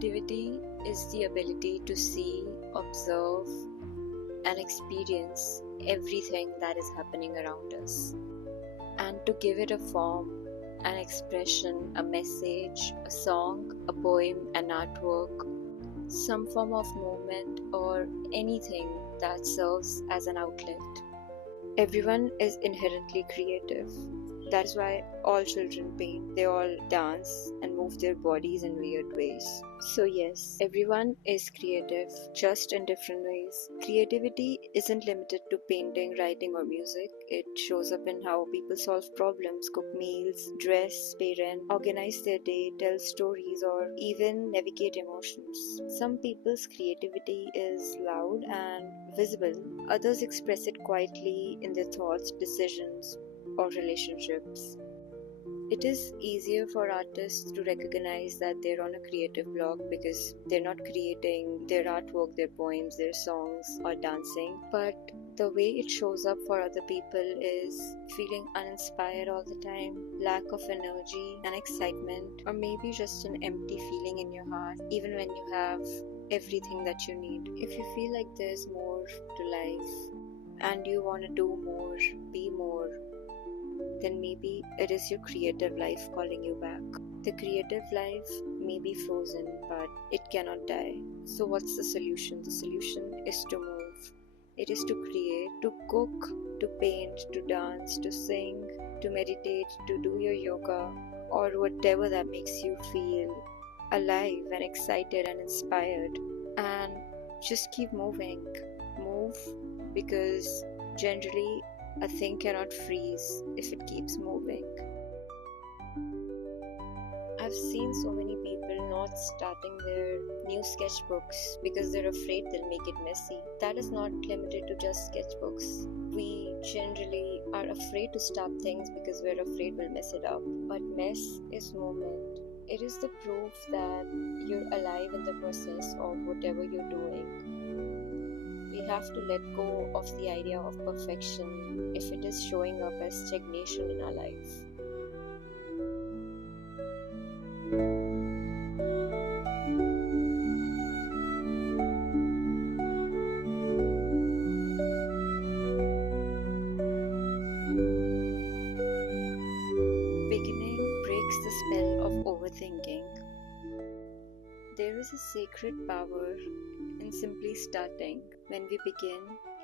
Creativity is the ability to see, observe, and experience everything that is happening around us, and to give it a form, an expression, a message, a song, a poem, an artwork, some form of movement, or anything that serves as an outlet. Everyone is inherently creative. That's why all children paint, they all dance and move their bodies in weird ways. So yes, everyone is creative, just in different ways. Creativity isn't limited to painting, writing, or music. It shows up in how people solve problems, cook meals, dress, pay rent, organize their day, tell stories, or even navigate emotions. Some people's creativity is loud and visible. Others express it quietly in their thoughts, decisions, or relationships. It is easier for artists to recognize that they're on a creative block because they're not creating their artwork, their poems, their songs, or dancing. But the way it shows up for other people is feeling uninspired all the time, lack of energy and excitement, or maybe just an empty feeling in your heart, even when you have everything that you need. If you feel like there's more to life and you want to do more, be more, then maybe it is your creative life calling you back. The creative life may be frozen, but it cannot die. So what's the solution? The solution is to move. It is to create, to cook, to paint, to dance, to sing, to meditate, to do your yoga, or whatever that makes you feel alive and excited and inspired. And just keep moving. Move, because generally a thing cannot freeze if it keeps moving. I've seen so many people not starting their new sketchbooks because they're afraid they'll make it messy. That is not limited to just sketchbooks. We generally are afraid to start things because we're afraid we'll mess it up. But mess is movement. It is the proof that you're alive in the process of whatever you're doing. We have to let go of the idea of perfection if it is showing up as stagnation in our life. Beginning breaks the spell of overthinking. There is a sacred power in simply starting. When we begin,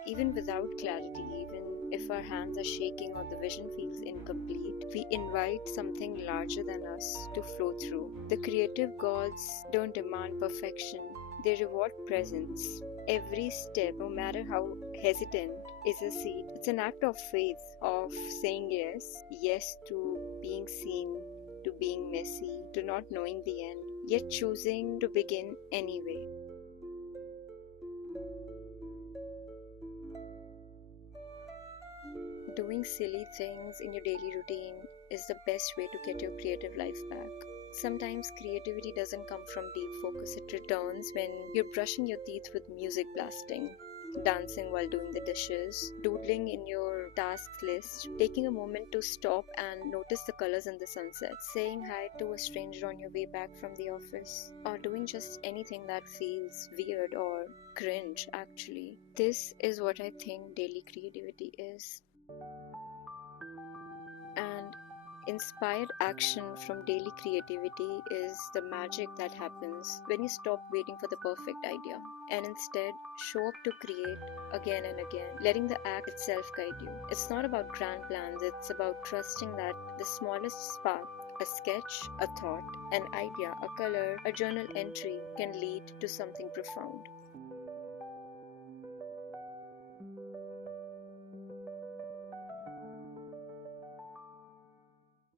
even without clarity, even if our hands are shaking or the vision feels incomplete, we invite something larger than us to flow through. The creative gods don't demand perfection, they reward presence. Every step, no matter how hesitant, is a seed. It's an act of faith, of saying yes to being seen, to being messy, to not knowing the end, yet choosing to begin anyway. Doing silly things in your daily routine is the best way to get your creative life back. Sometimes creativity doesn't come from deep focus, it returns when you're brushing your teeth with music blasting, dancing while doing the dishes, doodling in your task list, taking a moment to stop and notice the colors in the sunset, saying hi to a stranger on your way back from the office, or doing just anything that feels weird or cringe actually. This is what I think daily creativity is. And inspired action from daily creativity is the magic that happens when you stop waiting for the perfect idea and instead show up to create again and again, letting the act itself guide you. It's not about grand plans, it's about trusting that the smallest spark, a sketch, a thought, an idea, a color, a journal entry can lead to something profound.